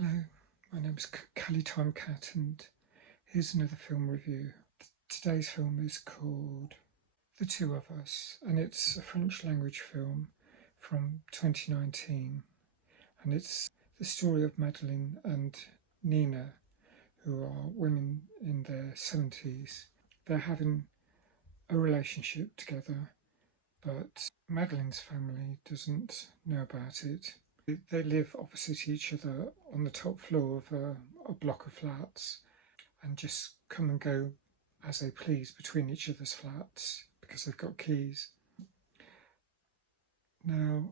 Hello, my name is Cali Time Cat, and here's another film review. Today's film is called The Two of Us, and it's a French language film from 2019, and it's the story of Madeleine and Nina, who are women in their 70s. They're having a relationship together, but Madeleine's family doesn't know about it. They live opposite each other on the top floor of a block of flats and just come and go as they please between each other's flats because they've got keys. Now,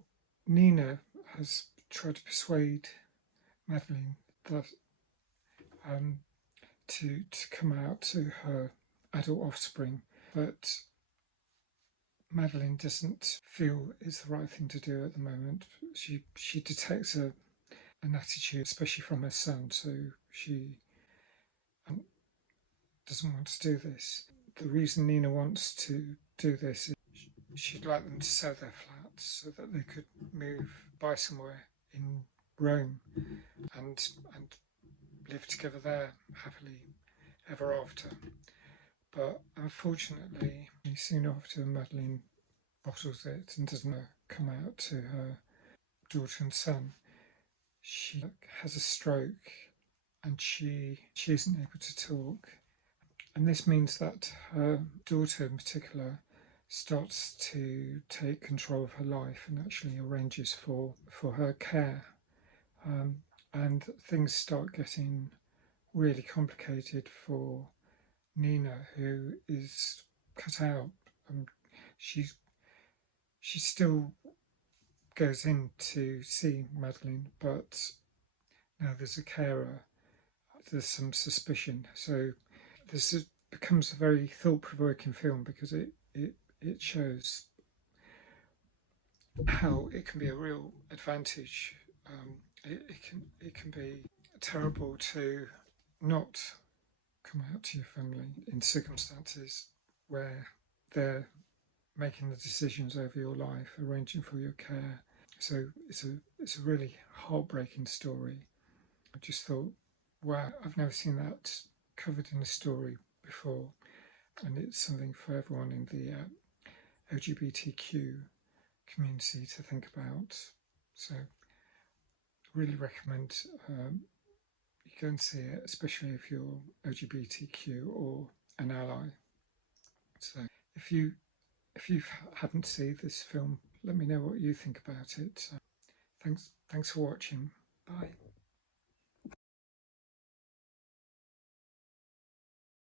Nina has tried to persuade Madeleine that to come out to her adult offspring, but Madeleine doesn't feel it's the right thing to do at the moment. She detects an attitude, especially from her son, so she doesn't want to do this. The reason Nina wants to do this is she'd like them to sell their flats so that they could buy somewhere in Rome and live together there happily ever after. But unfortunately, soon after, Madeleine bottles it and doesn't come out to her daughter and son. She has a stroke and she isn't able to talk. And this means that her daughter in particular starts to take control of her life and actually arranges for her care. And things start getting really complicated for Nina, who is cut out. She still goes in to see Madeleine, but now there's a carer. There's some suspicion. So this becomes a very thought-provoking film because it shows how it can be a real advantage. It can be terrible to not come out to your family in circumstances where they're making the decisions over your life, arranging for your care. So it's a really heartbreaking story. I just thought, wow, I've never seen that covered in a story before, and it's something for everyone in the LGBTQ community to think about. So I really recommend you go and see it, especially if you're LGBTQ or an ally. So if you haven't seen this film, let me know what you think about it. Thanks for watching. Bye.